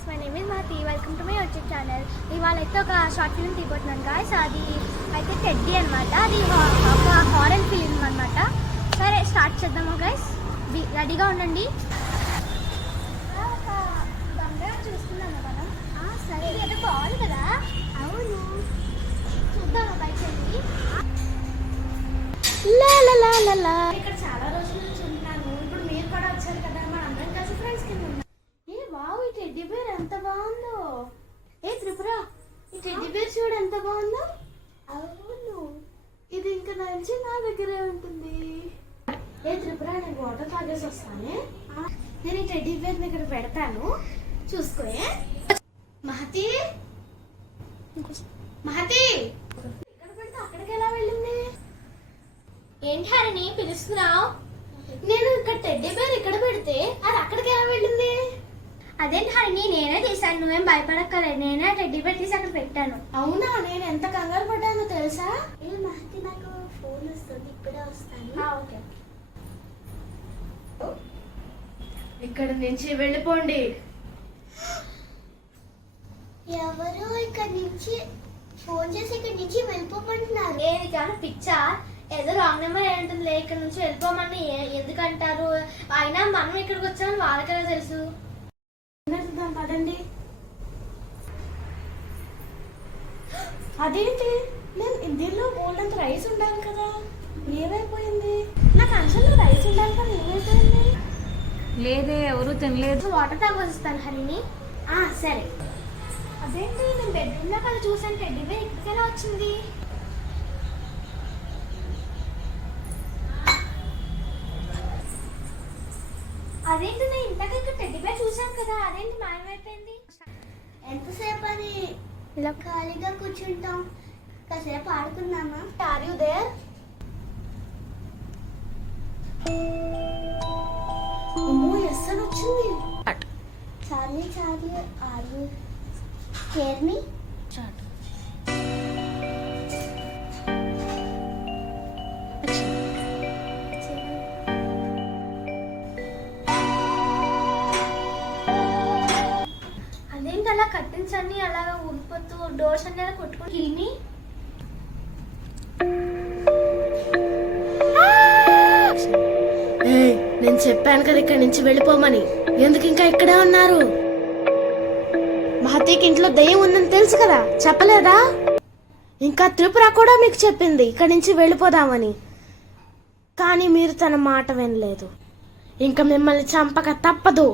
guys, my name is Mahati. Welcome to my YouTube channel. ఇవాళ అయితే ఒక short film తీయబోతున్నాను guys. అది అయితే టెడ్డీ అనమాట. అది ఒక హారర్ ఫిల్మ్ అనమాట. సరే స్టార్ట్ చేద్దామా గాయస్? రెడీగా ఉండండి. చూస్తున్నాను మనం. సరే ఇది అయితే బాగుంది కదా. అవును, చూద్దామా బయట వెళ్ళి. ఇక్కడ చాలా రోజుల నుంచి ఉంటున్నాను. ఇప్పుడు మీరు కూడా వచ్చారు కదా, మన అందరం కలిసి ఫ్రెండ్స్ కింద ఉన్నాం. వావ్, ఈ టెడ్డీ బేర్ ఎంత బాగుందో. ఏ త్రిపుర, ఈ టెడ్డీ బేర్ చూడు ఎంత బాగుందో. అవును, ఇది ఇంకా నుంచి నా దగ్గరే ఉంటుంది. ఏ త్రిపుర, నేను వాటర్ తాగేసి వస్తానే. నేను ఈ టెడ్డీ బేర్ని ఇక్కడ పెడతాను, చూసుకోయే. మహతి, మహతి, ఇక్కడ పెడితే అక్కడికి ఎలా వెళ్ళింది? ఏంటి హరిని పిలుస్తున్నావు? నేను ఇక్కడ టెడ్డీ బేర్ ఇక్కడ పెడితే అది అక్కడికి ఎలా వెళ్ళింది? అదేంటి హరిని, నేనే తీసాను, నువ్వేం భయపడక్కర్లేదు. నేనే టెడ్డీ బేర్ తీసి అక్కడ పెట్టాను. అవునా, నేను ఎంత కంగారు పడ్డానో తెలుసా? మహతి, నాకు ఫోన్ వస్తుంది, ఇప్పుడే వస్తాను. ఓకే, ఇక్కడ నుంచి వెళ్ళిపోండి. ఎవరు ఇక్కడ నుంచి ఫోన్ చేసి ఇక్కడ నుంచి వెళ్ళిపోమంటున్నారు? ఏది కానీ పిచ్చా, ఏదో రాంగ్ నెంబర్ ఏంటంటే ఇక్కడ నుంచి వెళ్ళిపోమని ఎందుకంటారు? అయినా మనం ఇక్కడికి వచ్చామని వాళ్ళకెలా తెలుసు? పదండి. అదేంటి, నేను దీనిలో బోల్డంత రైస్ ఉండాలి కదా, ఏమైపోయింది? నాకు అసలు రైస్ ఉండాలి కదా, ఏమైపోయింది? లేదే, ఎవరు తినలేదు. వాటర్ తాగొస్తాను హరిని. సరే. అదేంటి, నేను బెడ్రూమ్ లో కదా చూసాను, టెడ్డీ బేర్ ఇక్కడికి ఎలా వచ్చింది? అదేంటి, నేను ఇంతగా ఇక్కడ టెడ్డీ బేర్ చూసాను కదా, అదేంటి మాయమైపోయింది? ఎంతసేపు అని ఇలా ఖాళీగా కూర్చుంటాం, కాసేపు ఆడుకుందామా? Are you there? అమ్మో, ఎస్ అని వచ్చింది. Charlie, Charlie, are you scare me? అలా కర్టెన్స్ అన్ని అలా ఊగిపోతూ డోర్స్ అన్ని అలా కొట్టుకుని కిల్ని. నేను చెప్పాను కదా ఇక్కడి నుంచి వెళ్ళిపోమని, ఎందుకు ఇంకా ఇక్కడే ఉన్నారు? మహతీకి ఇంట్లో దయ్యం ఉందని తెలుసు కదా, చెప్పలేదా? ఇంకా త్రిపుర కూడా మీకు చెప్పింది ఇక్కడి నుంచి వెళ్ళిపోదామని, కానీ మీరు తన మాట వినలేదు. ఇంకా మిమ్మల్ని చంపక తప్పదు.